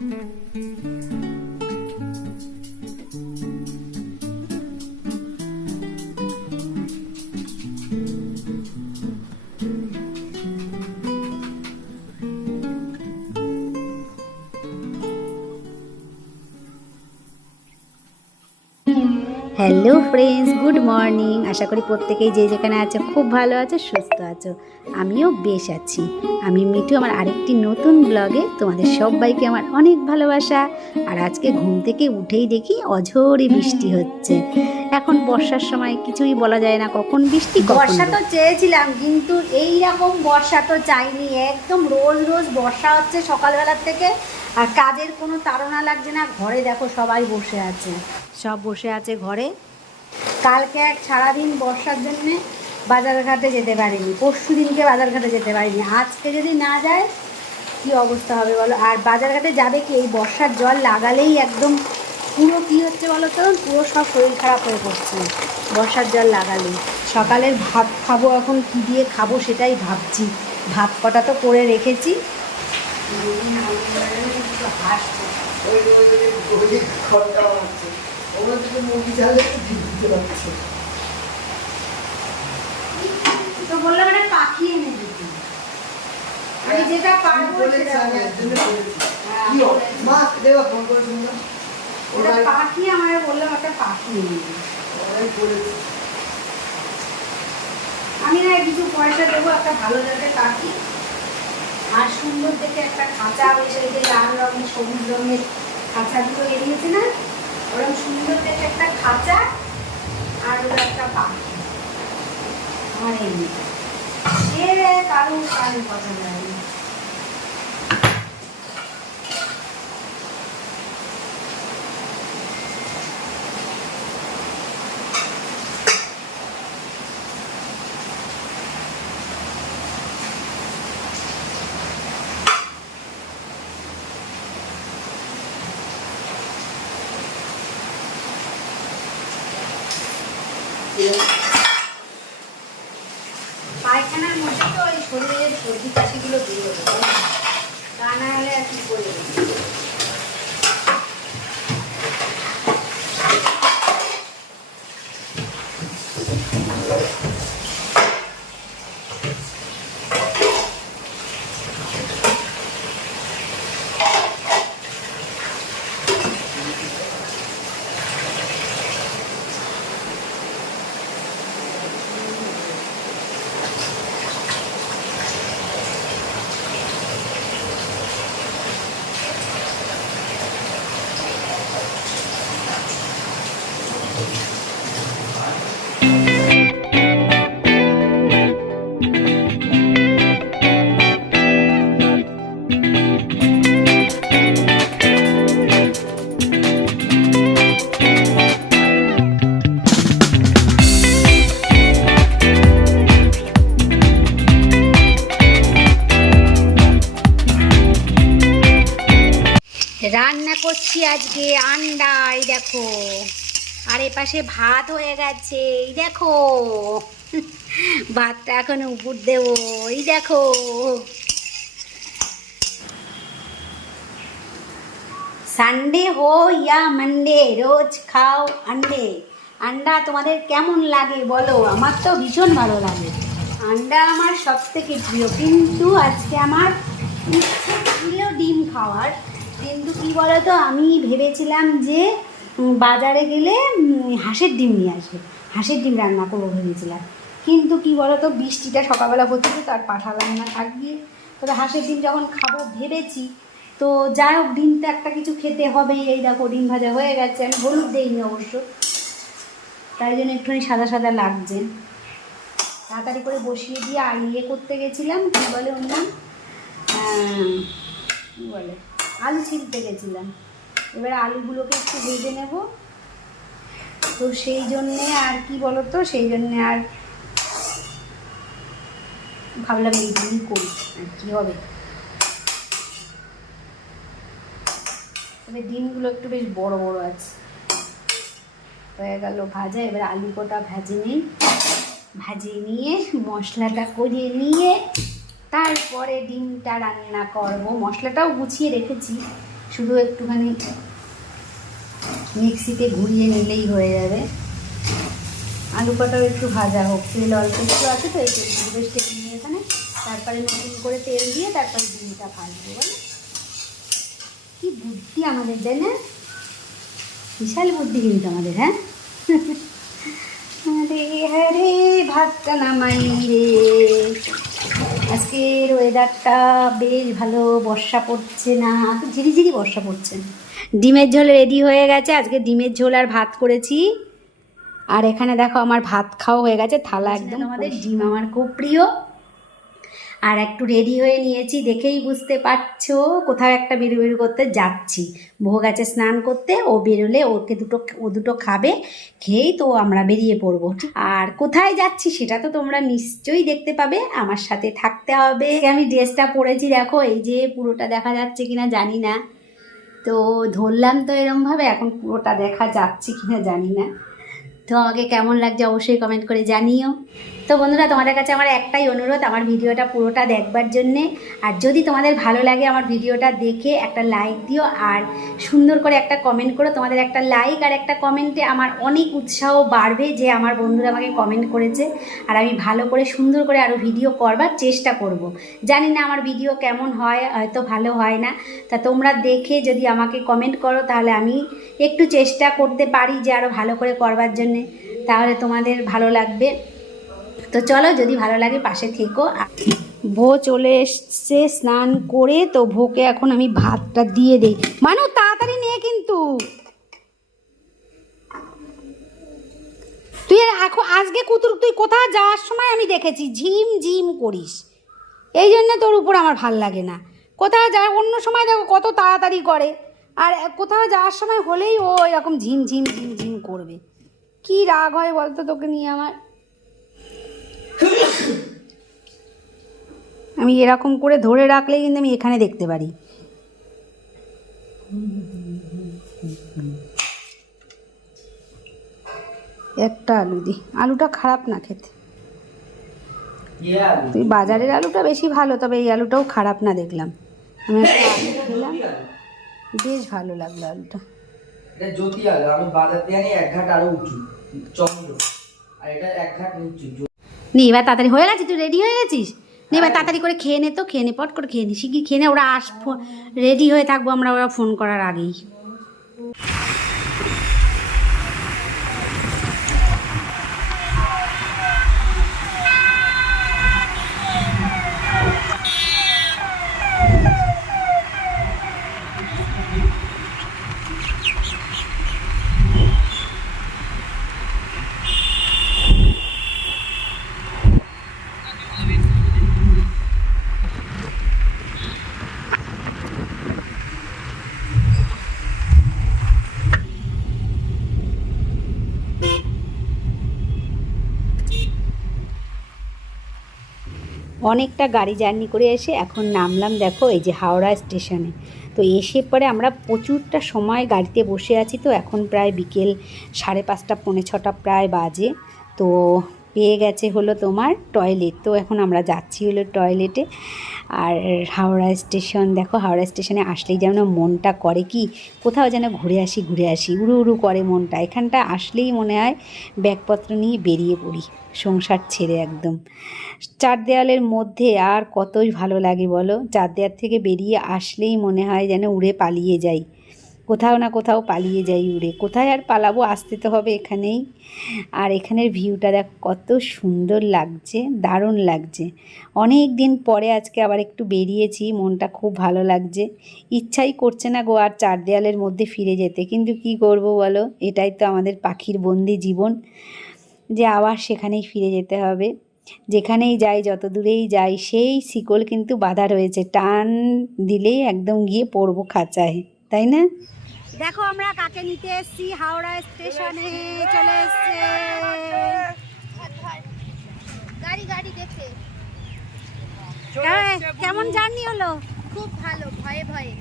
Thank you. Hello friends, good morning. আশা করি প্রত্যেকেই যে যেখানে আছে খুব ভালো আছো, সুস্থ আছো। আমিও বেশ আছি। আমি মিঠু, আমার আরেকটি নতুন ব্লগে তোমাদের সবাইকে আমার অনেক ভালোবাসা। আর আজকে ঘুম থেকে উঠেই দেখি অঝোরে বৃষ্টি হচ্ছে। এখন বর্ষার সময় কিছুই বলা যায় না, কখন বৃষ্টি বর্ষা তো চেয়েছিলাম, কিন্তু এই রকম বর্ষা তো চাইনি একদম রোজ রোজ বর্ষা হচ্ছে সকালবেলার থেকে। আর কাজের কোনো তাড়না লাগছে না। ঘরে দেখো সবাই বসে আছে। সব বসে আছে ঘরে। কালকে এক সারাদিন বর্ষার জন্যে বাজারঘাটে যেতে পারিনি। পরশু দিনকে বাজারঘাটে যেতে পারিনি। আজকে যদি না যায়, কি অবস্থা হবে বলো? আর বাজারঘাটে যাবে কি? এই বর্ষার জল লাগালেই একদম পুরো কি হচ্ছে বলো তো? পুরো সব শরীর খারাপ হয়ে পড়ছে। বর্ষার জল লাগালেই। সকালের ভাত খাব এখন, কি দিয়ে খাব সেটাই ভাবছি। ভাত কটা তো করে রেখেছি। হাসছে। দিতে পারছে তো বললাম একটা পাখি এনে দিতে আমি যেটা পারব সেটা আমি করব। একজনে বলেছি হ্যাঁ, কি হবে? বলেছি। মা দেবা ফোন করে শুনলাম একটা পাখি আমার বললাম একটা পাখি এনে দিতে। আমি না কিছু পয়সা দেবো একটা ভালো জাতের পাখি আর সুন্দর দেখে একটা খাঁচা বেশ ওই যে লাল রঙের সবুজ রঙের খাঁচাগুলো এড়িয়েছে না ওরকম সুন্দর দেখে একটা খাঁচা আর হলো একটা পাখি আমার এমনি এ কারও কারও কথা যায় রান্না করছি আজকে, আন্ডা, এই দেখো। আর এপাশে ভাত হয়ে গেছে, এই দেখো। ভাতটা এখন উপর দেবো, এই দেখো। সানডে হো ইয়া মানডে, রোজ খাও আন্ডে। আন্ডা তোমাদের কেমন লাগে বলো? আমার তো ভীষণ ভালো লাগে। আন্ডা আমার সব থেকে প্রিয়, কিন্তু আজকে আমার ইচ্ছে ছিল ডিম খাওয়ার। কিন্তু কি বলো তো আমি ভেবেছিলাম যে বাজারে গেলে হাঁসের ডিম নিয়ে আসবে। হাঁসের ডিম রান্না করব ভেবেছিলাম। কিন্তু কি বলো তো বৃষ্টিটা সকালবেলা হচ্ছে তো আর পাঠালাম না থাক তবে হাঁসের ডিম যখন খাব ভেবেছি, তো যাই হোক ডিম তো একটা কিছু খেতে হবেই এই দেখো, ডিম ভাজা হয়ে গেছে। আমি হলুদ দেইনি অবশ্য। তাই জন্য একটুখানি সাদা সাদা লাগছে। তাড়াতাড়ি করে বসিয়ে দিয়ে আর ইয়ে করতে গেছিলাম। কী বলে ওর নাম? কী বলে? আলু ছিলতে গেছিলাম। এবার আলুগুলোকে একটু ভেজে নেব। তো সেই জন্যে আর কি বলো তো সেই জন্যে আর ভাবলাম এই দিনই করি, আর কী হবে। তবে ডিমগুলো একটু বেশ বড় বড় আছে। হয়ে গেল ভাজা, এবার আলু কটা ভেজে নিই। ভাজিয়ে নিয়ে মশলাটা করিয়ে নিয়ে তারপরে ডিমটা রান্না করব। মশলাটাও গুছিয়ে রেখেছি। শুধু একটুখানি মিক্সিতে ঘুরিয়ে নিলেই হয়ে যাবে। আলু কটাও একটু ভাজা হোক। তেল অল্প একটু আছে তো, এই তেল বেশ নিয়ে এখানে তারপরে নতুন করে তেল দিয়ে তারপরে ডিমটা ভাজবো, বলো। কি বুদ্ধি আমাদের, তাই না? বিশাল বুদ্ধি কিন্তু আমাদের হ্যাঁ? আরে হরে ভাতটা নামাই রে। আজকের ওয়েদারটা বেশ ভালো বর্ষা পড়ছে না ঝিরিঝিরি বর্ষা পড়ছে। ডিমের ঝোল রেডি হয়ে গেছে আজকে ডিমের ঝোল আর ভাত করেছি। আর এখানে দেখো আমার ভাত খাওয়া হয়ে গেছে থালা একদম আমাদের ডিম আমার খুব প্রিয়। আর একটু রেডি হয়ে নিয়েছি, দেখেই বুঝতে পারছ। কোথাও একটা বেরু বেরু করতে যাচ্ছি। বউ গেছে স্নান করতে, ও বেরোলে ওকে দুটো, ও দুটো খাবে, খেয়েই তো আমরা বেরিয়ে পড়ব। আর কোথায় যাচ্ছি সেটা তো তোমরা নিশ্চয়ই দেখতে পাবে, আমার সাথে থাকতে হবে। আমি ড্রেসটা পরেছি, দেখো, এই যে পুরোটা দেখা যাচ্ছে কিনা জানি না। তো ধরলাম তো এরমভাবে, এখন পুরোটা দেখা যাচ্ছে কিনা জানি না। তো আমাকে কেমন লাগছে অবশ্যই কমেন্ট করে জানিও। তো বন্ধুরা, তোমাদের কাছে আমার একটাই অনুরোধ, আমার ভিডিওটা পুরোটা দেখবার জন্যে। আর যদি তোমাদের ভালো লাগে আমার ভিডিওটা দেখে, একটা লাইক দিও আর সুন্দর করে একটা কমেন্ট করো। তোমাদের একটা লাইক আর একটা কমেন্টে আমার অনেক উৎসাহ বাড়বে যে আমার বন্ধুরা আমাকে কমেন্ট করেছে। আর আমি ভালো করে, সুন্দর করে আরও ভিডিও করবার চেষ্টা করব। জানি না আমার ভিডিও কেমন হয়, হয়তো ভালো হয় না। তা তোমরা দেখে যদি আমাকে কমেন্ট করো, তাহলে আমি একটু চেষ্টা করতে পারি যে আরও ভালো করে করবার জন্যে। তাহলে তোমাদের ভালো লাগবে। তো চলো যদি ভালো লাগে পাশে থেকো। ভো চলে এসছে স্নান করে, তো ভোকে এখন আমি ভাতটা দিয়ে দিই। মানু, তাড়াতাড়ি নিয়ে কিন্তু। তুই এখন, আজকে কুতুর, তুই কোথাও যাওয়ার সময় আমি দেখেছি, ঝিম ঝিম করিস। এই জন্য তোর উপর আমার ভালো লাগে না। কোথাও যা, অন্য সময় দেখো কত তাড়াতাড়ি করে। আর কোথাও যাওয়ার সময় হলেই ও এরকম ঝিম ঝিম ঝিম ঝিম করবে। কি রাগ হয় বলতো তোকে নিয়ে আমার? আমি এরকম করে ধরে রাখলে কিন্তু আমি এখানে দেখতে পারি। একটা আলু দি। আলুটা খারাপ না খেতে। তুই বাজারের আলুটা বেশি ভালো তবে এই আলুটাও খারাপ না দেখলাম। আমি একটা আলু খেলাম বেশ ভালো লাগল আলুটা। এটা জ্যোতি আলু। আমি বাজার থেকে আনি এক ঘাট আরও উঁচু। চন্দ্র। আর এটা এক ঘাট নিচু। এবার তাড়াতাড়ি হয়ে গেছিস তুই রেডি হয়ে গেছিস? নে, এবার তাড়াতাড়ি করে খেয়ে নে তো, খেয়ে নে, পট করে খেয়ে নি, শিগগির খেয়ে নে, ওরা আস রেডি হয়ে থাকব আমরা, ওরা ফোন করার আগেই। অনেকটা গাড়ি জার্নি করে এসে এখন নামলাম, দেখো, এই যে হাওড়া স্টেশনে। তো এসে পরে আমরা প্রচুরটা সময় গাড়িতে বসে আছি, তো এখন প্রায় বিকেল সাড়ে পাঁচটা, পৌনে ছটা প্রায় বাজে। তো পেয়ে গেছে হলো তোমার টয়লেট তো এখন আমরা যাচ্ছি হলো টয়লেটে আর হাওড়া স্টেশন দেখো হাওড়া স্টেশনে আসলেই যেন মনটা করে কি, কোথাও যেন ঘুরে আসি ঘুরে আসি, উড়ু উড়ু করে মনটা। এখানটা আসলেই মনে হয় ব্যাগপত্র নিয়ে বেরিয়ে পড়ি, সংসার ছেড়ে একদম। চার দেওয়ালের মধ্যে আর কতই ভালো লাগে বলো, চার দেওয়াল থেকে বেরিয়ে আসলেই মনে হয় যেন উড়ে পালিয়ে যাই। কোথাও না কোথাও পালিয়ে যাই উড়ে। কোথায় আর পালাবো? আসতে তো হবে এখানেই। আর এখানের ভিউটা দেখ, কত সুন্দর লাগছে, দারুণ লাগছে। অনেক দিন পরে আজকে আবার একটু বেরিয়েছি, মনটা খুব ভালো লাগছে। ইচ্ছাই করছে না গো আর চার দেওয়ালের মধ্যে ফিরে যেতে। কিন্তু কি করব বলো? এটাই তো আমাদের পাখির বন্দি জীবন, যে আবার সেখানেই ফিরে যেতে হবে। যেখানেই যাই, যত দূরেই যাই, সেই শিকল কিন্তু বাধা রয়েছে। টান দিলেই একদম গিয়ে পড়ব খাঁচায়, তাই না? দেখো আমরা কাকে নিতে এসেছি হাওড়া স্টেশনে চলে এসছে। গাড়ি গাড়ি দেখতে কেমন জার্নি হলো? খুব ভালো ভয়ে ভয়ে।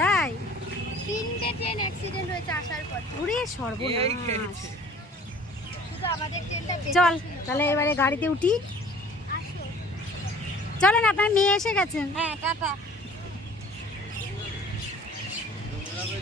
তাই? তিনটে ট্রেন অ্যাক্সিডেন্ট হয়েছে আসার পর। ঘুরে সর্বনাশ। আমাদের চল। তাহলে এবারে গাড়িতে উঠি। আসো। চলেন আপনার মেয়ে এসে গেছেন হ্যাঁ টাটা।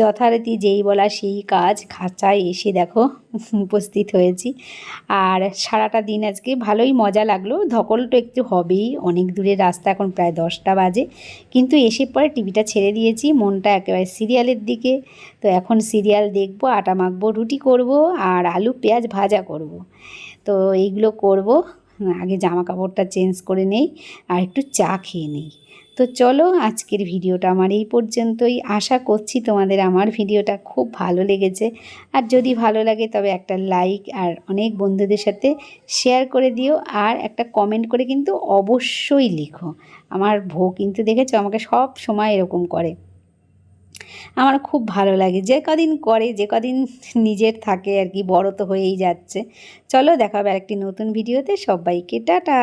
যথারীতি যেই বলা সেই কাজ খাঁচায় এসে দেখো উপস্থিত হয়েছি। আর সারাটা দিন আজকে ভালোই মজা লাগল। ধকল তো একটু হবেই, অনেক দূরের রাস্তা, এখন প্রায় দশটা বাজে। কিন্তু এসে পরে টিভিটা ছেড়ে দিয়েছি, মনটা একেবারে সিরিয়ালের দিকে। তো এখন সিরিয়াল দেখব, আটা মাখবো, রুটি করব, আর আলু, পেঁয়াজ ভাজা করব। তো এইগুলো করব, আগে জামা কাপড়টা চেঞ্জ করে নেই, আর একটু চা খেয়ে নেই। তো চলো আজকের ভিডিওটা আমার এই পর্যন্তই। আশা করছি তোমাদের আমার ভিডিওটা খুব ভালো লেগেছে। আর যদি ভালো লাগে তবে একটা লাইক আর অনেক বন্ধুদের সাথে শেয়ার করে দিও। আর একটা কমেন্ট করে কিন্তু অবশ্যই লিখো। আমার ভো কিন্তু দেখেছ আমাকে সব সময় এরকম করে। আমার খুব ভালো লাগে। যে কদিন করে, যে কদিন নিজের থাকে আর কি, বড় তো হয়েই যাচ্ছে। চলো দেখাবে আরেকটি নতুন ভিডিওতে। সবাইকে টাটা!